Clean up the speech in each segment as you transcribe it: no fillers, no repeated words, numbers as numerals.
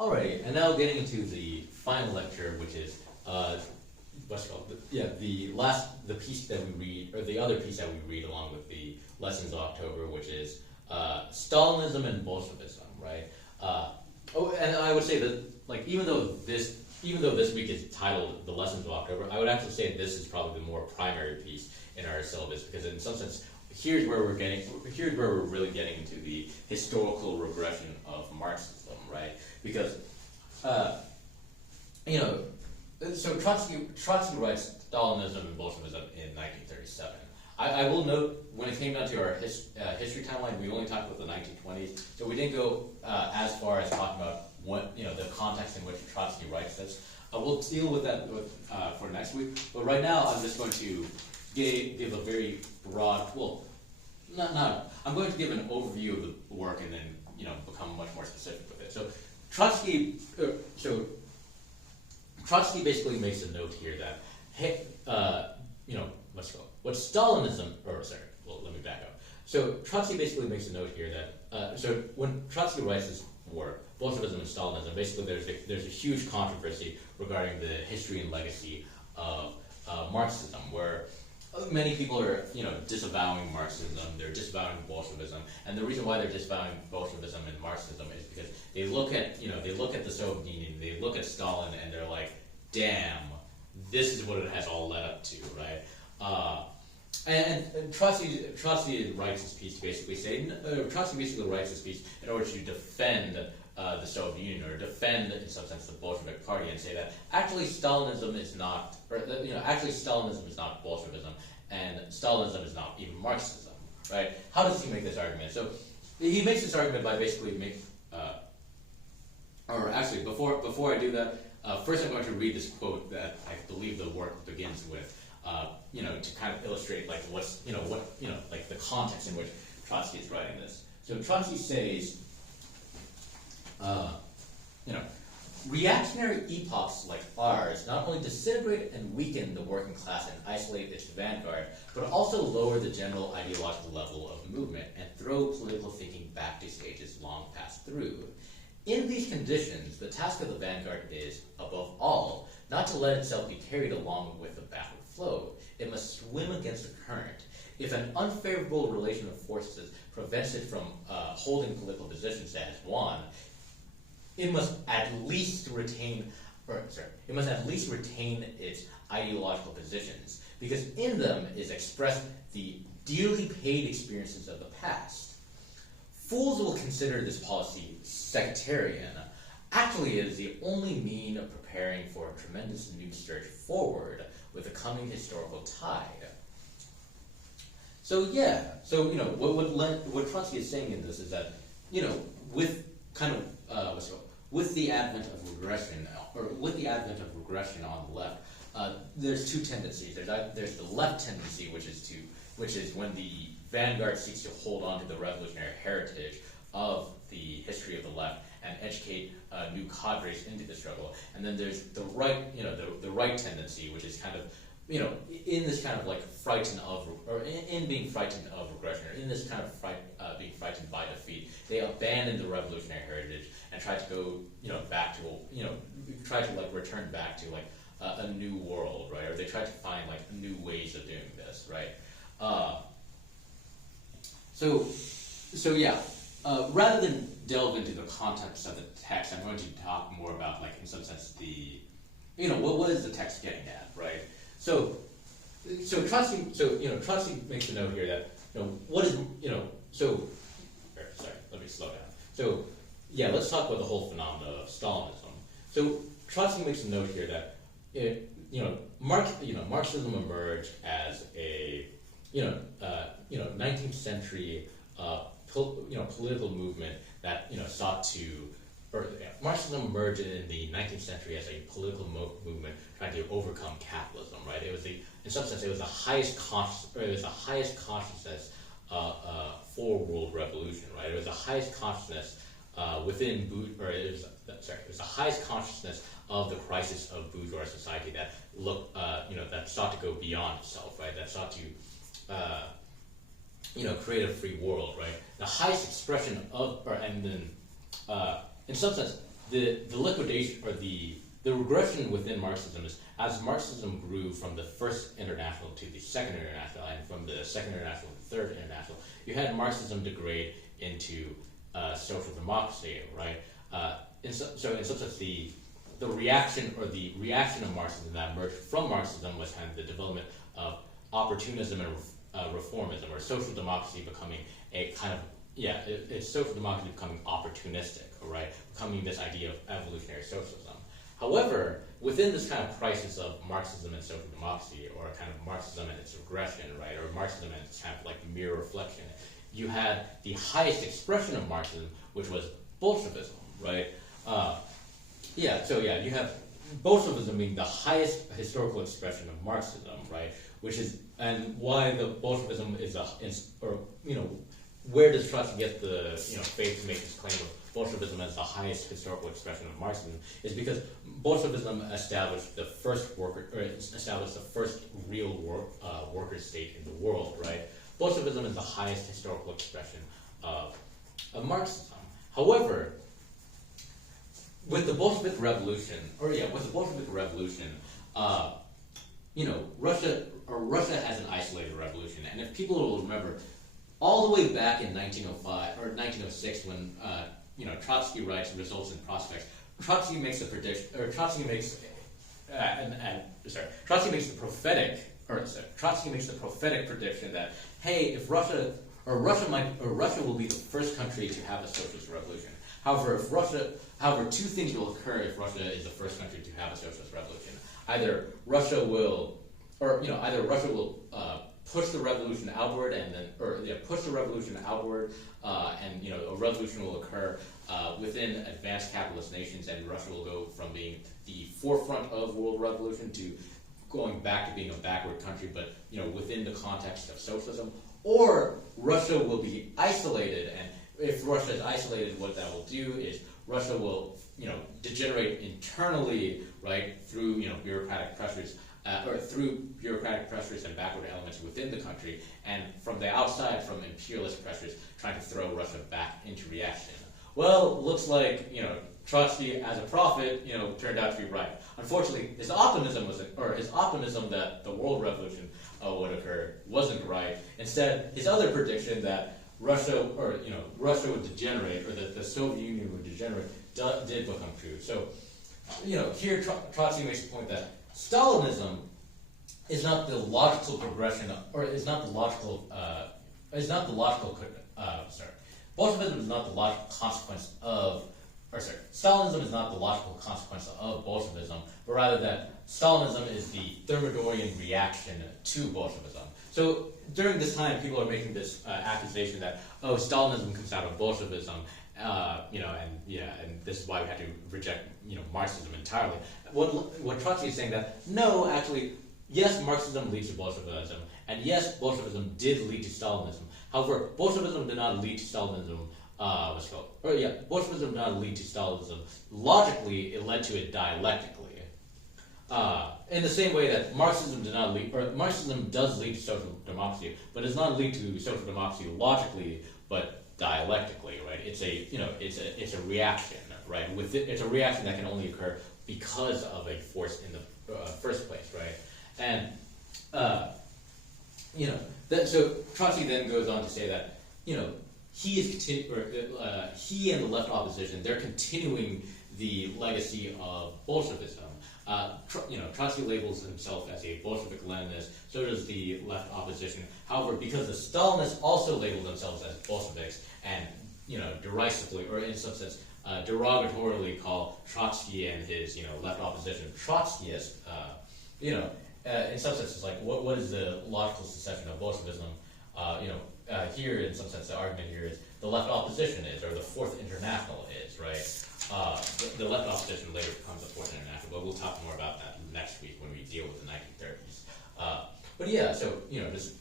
Alrighty, and now getting into the final lecture, which is what's it called? The piece that we read, or the other piece that we read along with the lessons of October, which is Stalinism and Bolshevism, right? And I would say that, like, even though this week is titled the lessons of October, I would actually say this is probably the more primary piece in our syllabus, because in some sense, here's where we're really getting into the historical regression of Marxism, right? Because so Trotsky writes Stalinism and Bolshevism in 1937. I will note, when it came down to our history timeline, we only talked about the 1920s, so we didn't go as far as talking about what, the context in which Trotsky writes this. We'll deal with that for next week, but right now I'm just going to give a very broad, I'm going to give an overview of the work and then, become much more specific with it. So Trotsky basically makes a note here that, hey, what Stalinism, let me back up. So Trotsky basically makes a note here that, so when Trotsky writes his work, Bolshevism and Stalinism, basically there's a huge controversy regarding the history and legacy of Marxism, where many people are, disavowing Marxism, they're disavowing Bolshevism, and the reason why they're disavowing Bolshevism and Marxism is because they look at the Soviet Union, they look at Stalin, and they're like, damn, this is what it has all led up to, right? And Trotsky writes this piece to basically say, Trotsky basically writes this piece in order to defend the Soviet Union, or defend, in some sense, the Bolshevik Party, and say that actually Stalinism is not, Stalinism is not Bolshevism, and Stalinism is not even Marxism, right? How does he make this argument? So he makes this argument by basically before I do that, first I'm going to read this quote that I believe the work begins with, to kind of illustrate like like the context in which Trotsky is writing this. So Trotsky says, reactionary epochs like ours not only disintegrate and weaken the working class and isolate its vanguard, but also lower the general ideological level of movement and throw political thinking back to stages long passed through. In these conditions, the task of the vanguard is, above all, not to let itself be carried along with the backward flow. It must swim against the current. If an unfavorable relation of forces prevents it from holding political positions that has won, it must at least retain its ideological positions, because in them is expressed the dearly paid experiences of the past. Fools will consider this policy sectarian. Actually, it is the only mean of preparing for a tremendous new surge forward with the coming historical tide. So what Trotsky is saying in this is that, with kind of with the advent of regression, on the left, there's two tendencies. There's the left tendency, which is when the vanguard seeks to hold on to the revolutionary heritage of the history of the left and educate new cadres into the struggle. And then there's the right, the right tendency, which is kind of, in this kind of like in being frightened of regression, or in this kind of being frightened by defeat, they abandon the revolutionary heritage and try to go, back to, try to like return back to like a new world, right? Or they try to find like new ways of doing this, right? Rather than delve into the context of the text, I'm going to talk more about, like, in some sense, what is the text getting at, right? So Trotsky makes a note here that, let me slow down. So, let's talk about the whole phenomena of Stalinism. So Trotsky makes a note here that, Marxism emerged as a, 19th century, political movement that sought to, Marxism emerged in the 19th century as a political movement trying to overcome capitalism. Right? It was in some sense, it was the highest consciousness for world revolution. Right? It was the highest consciousness it was the highest consciousness of the crisis of bourgeois society that that sought to go beyond itself. Right? That sought to create a free world, right? The highest expression of, in some sense, the liquidation or the regression within Marxism is as Marxism grew from the first international to the second international, and from the second international to the third international, you had Marxism degrade into social democracy, right? So in some sense, the reaction of Marxism that emerged from Marxism was kind of the development of opportunism and reformism, or social democracy becoming a kind of it's social democracy becoming opportunistic, right? Becoming this idea of evolutionary socialism. However, within this kind of crisis of Marxism and social democracy, or kind of Marxism and its regression, right, or Marxism and its kind of like mirror reflection, you had the highest expression of Marxism, which was Bolshevism, right? You have Bolshevism being the highest historical expression of Marxism, right? Which is, and why the Bolshevism is where does Trotsky get the faith to make this claim of Bolshevism as the highest historical expression of Marxism? Is because Bolshevism established the first real worker state in the world, right? Bolshevism is the highest historical expression of Marxism. However, with the Bolshevik Revolution, Russia has an isolated revolution, and if people will remember, all the way back in 1905 or 1906, when Trotsky writes "Results and Prospects," Trotsky makes the prophetic prediction that, hey, if Russia will be the first country to have a socialist revolution. However, two things will occur if Russia is the first country to have a socialist revolution. Either Russia will push the revolution outward, and a revolution will occur within advanced capitalist nations, and Russia will go from being the forefront of world revolution to going back to being a backward country, but within the context of socialism. Or Russia will be isolated, and if Russia is isolated, what that will do is Russia will degenerate internally, right, through bureaucratic pressures. Through bureaucratic pressures and backward elements within the country, and from the outside, from imperialist pressures, trying to throw Russia back into reaction. Well, looks like Trotsky, as a prophet, turned out to be right. Unfortunately, his optimism that the world revolution would occur wasn't right. Instead, his other prediction that Russia would degenerate, or that the Soviet Union would degenerate, did become true. So, here Trotsky makes the point that Stalinism is not the logical progression, Bolshevism is not the logical consequence of, Stalinism is not the logical consequence of Bolshevism, but rather that Stalinism is the Thermidorian reaction to Bolshevism. So during this time, people are making this accusation that, Stalinism comes out of Bolshevism, and this is why we have to reject, Marxism entirely. What Trotsky is saying that, no, actually, yes, Marxism leads to Bolshevism, and yes, Bolshevism did lead to Stalinism. However, Bolshevism did not lead to Stalinism. Bolshevism did not lead to Stalinism. Logically, it led to it dialectically. In the same way that Marxism does lead to social democracy, but does not lead to social democracy logically, but dialectically, right? It's a a reaction, right? It's a reaction that can only occur because of a force in the first place, right? And so Trotsky then goes on to say that he and the left opposition, they're continuing the legacy of Bolshevism. Trotsky labels himself as a Bolshevik Leninist, so does the left opposition. However, because the Stalinists also labeled themselves as Bolsheviks and, derisively, or in some sense, derogatorily call Trotsky and his, left opposition Trotskyist, in some sense, it's like, what is the logical succession of Bolshevism? Here, in some sense, the argument here is the left opposition is, or the Fourth International is, right? The left opposition later becomes the Fourth International, but we'll talk more about that next week when we deal with the 1930s. But yeah, so just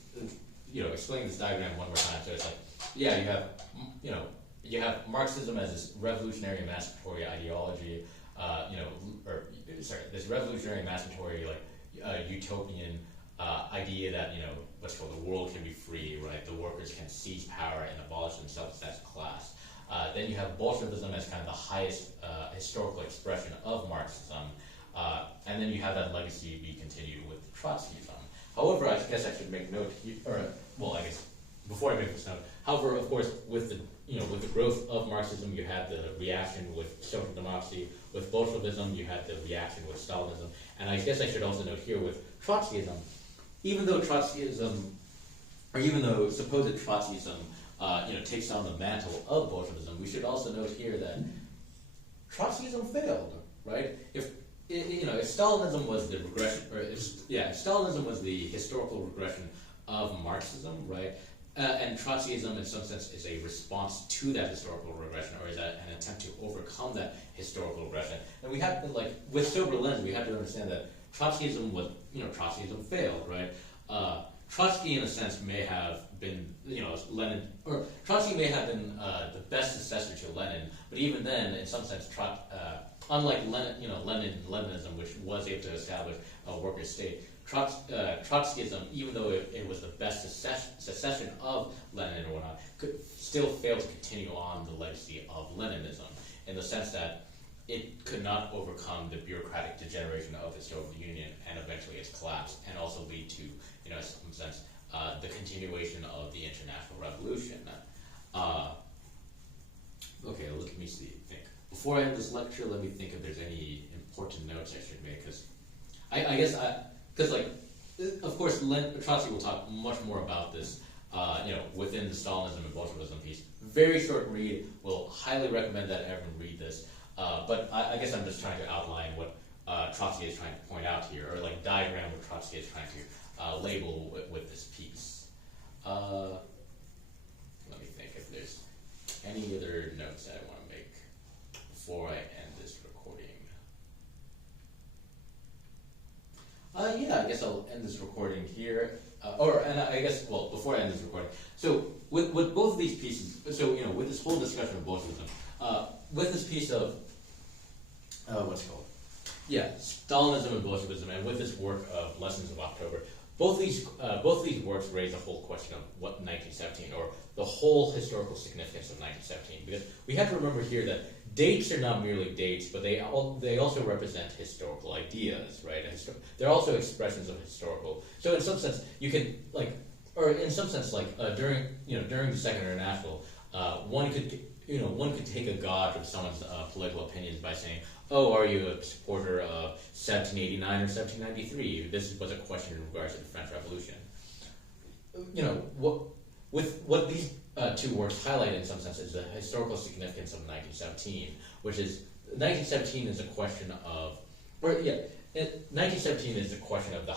explain this diagram one more time. So it's like, you have Marxism as this revolutionary emancipatory ideology, this revolutionary emancipatory utopian idea that what's called the world can be free, right? The workers can seize power and abolish themselves as a class. Then you have Bolshevism as kind of the highest historical expression of Marxism. And then you have that legacy be continued with Trotskyism. However, I guess I should make note here, I guess before I make this note, however, of course, with the growth of Marxism, you had the reaction with social democracy. With Bolshevism, you had the reaction with Stalinism. And I guess I should also note here with Trotskyism, even though supposed Trotskyism, takes on the mantle of Bolshevism, we should also note here that Trotskyism failed, right? If Stalinism was the regression, if Stalinism was the historical regression of Marxism, right? And Trotskyism, in some sense, is a response to that historical regression, or is an attempt to overcome that historical regression. And we have to, with sober lens, we have to understand that Trotskyism failed, right? Trotsky, in a sense, may have been, Lenin, or Trotsky may have been the best successor to Lenin, but even then, in some sense, unlike Leninism, which was able to establish a worker state, Trotskyism, even though it was the best succession of Lenin or whatnot, could still fail to continue on the legacy of Leninism, in the sense that it could not overcome the bureaucratic degeneration of the Soviet Union and eventually its collapse, and also lead to, in some sense, the continuation of the International Revolution. Okay, let me think. Before I end this lecture, let me think if there's any important notes I should make, because of course, Trotsky will talk much more about this, within the Stalinism and Bolshevism piece. Very short read. Will highly recommend that everyone read this. But I guess I'm just trying to outline what Trotsky is trying to point out here, or diagram what Trotsky is trying to label with this piece. Let me think if there's any other notes that I want to make before I end this recording. I guess I'll end this recording here. Before I end this recording. So with both of these pieces, with this whole discussion of Bolshevism, with this piece of Stalinism and Bolshevism, and with this work of Lessons of October, both these works raise a whole question of what 1917, or the whole historical significance of 1917, because we have to remember here that dates are not merely dates, but they also represent historical ideas, right? They're also expressions of historical. So in some sense, you can during the Second International, one could take a gauge of someone's political opinions by saying, "Oh, are you a supporter of 1789 or 1793?" This was a question in regards to the French Revolution. What these two works highlight in some sense is the historical significance of 1917, which is 1917 is a question of, 1917 is a question of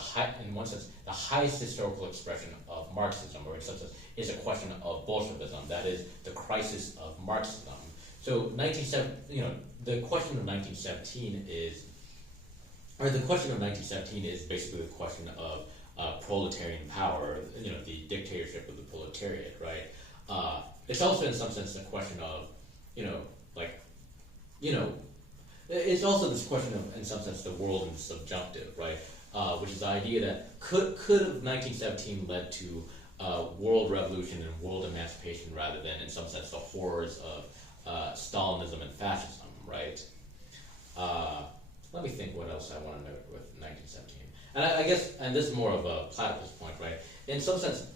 in one sense, the highest historical expression of Marxism, or in some sense, is a question of Bolshevism. That is the crisis of Marxism. So the question of 1917 is basically the question of proletarian power, the dictatorship of the proletariat, right? It's also in some sense a question of, it's also this question of, in some sense, the world and the subjunctive, right? Which is the idea that could have 1917 led to world revolution and world emancipation rather than, in some sense, the horrors of Stalinism and fascism, right? Let me think what else I want to note with 1917. And I guess, and this is more of a platypus point, right? In some sense,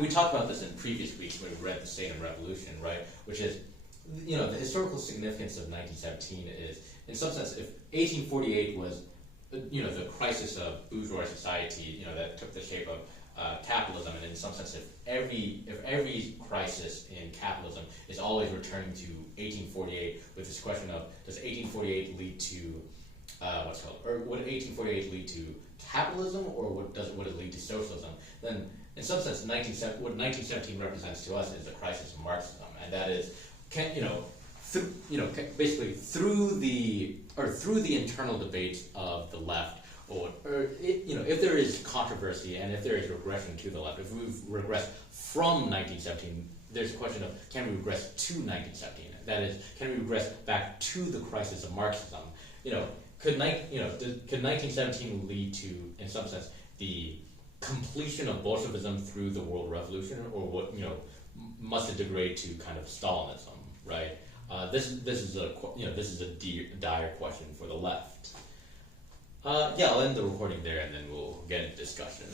we talked about this in previous weeks when we read The State and Revolution, right? Which is, the historical significance of 1917 is, in some sense, if 1848 was, the crisis of bourgeois society, that took the shape of capitalism, and in some sense, if every crisis in capitalism is always returning to 1848 with this question of, does 1848 lead to would 1848 lead to capitalism, or would it lead to socialism? Then, in some sense, what 1917 represents to us is the crisis of Marxism, and that is, basically through the internal debates of the left, if there is controversy and if there is regression to the left, if we've regressed from 1917, there's a question of, can we regress to 1917? That is, can we regress back to the crisis of Marxism? Could 1917 lead to, in some sense, the completion of Bolshevism through the World Revolution, or what must it degrade to kind of Stalinism, right? This is a dire question for the left. Yeah, I'll end the recording there, and then we'll get into discussion.